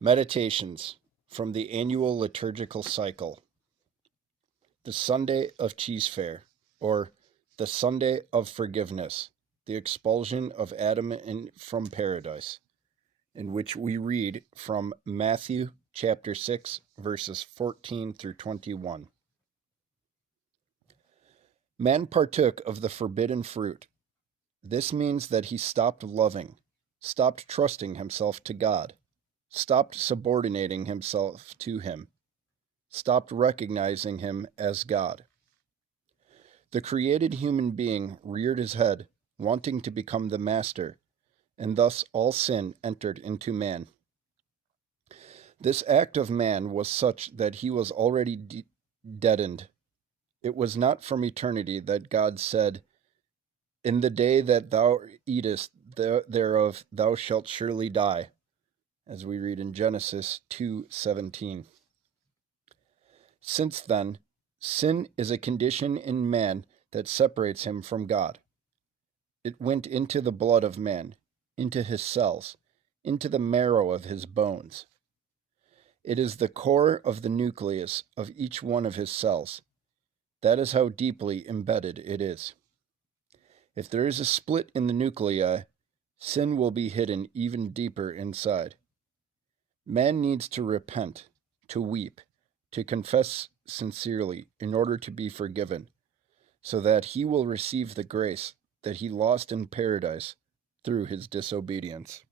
Meditations from the annual liturgical cycle. The Sunday of Chresefare, or the Sunday of Forgiveness, the expulsion of Adam from paradise, in which we read from Matthew chapter 6, verses 14 through 21. Man partook of the forbidden fruit. This means that he stopped loving, stopped trusting himself to God, stopped subordinating himself to Him, stopped recognizing Him as God. The created human being reared his head, wanting to become the master, and thus all sin entered into man. This act of man was such that he was already deadened. It was not from eternity that God said, "In the day that thou eatest thereof, thou shalt surely die," as we read in Genesis 2:17. Since then, sin is a condition in man that separates him from God. It went into the blood of man, into his cells, into the marrow of his bones. It is the core of the nucleus of each one of his cells. That is how deeply embedded it is. If there is a split in the nuclei, sin will be hidden even deeper inside. Man needs to repent, to weep, to confess sincerely in order to be forgiven, so that he will receive the grace that he lost in paradise through his disobedience.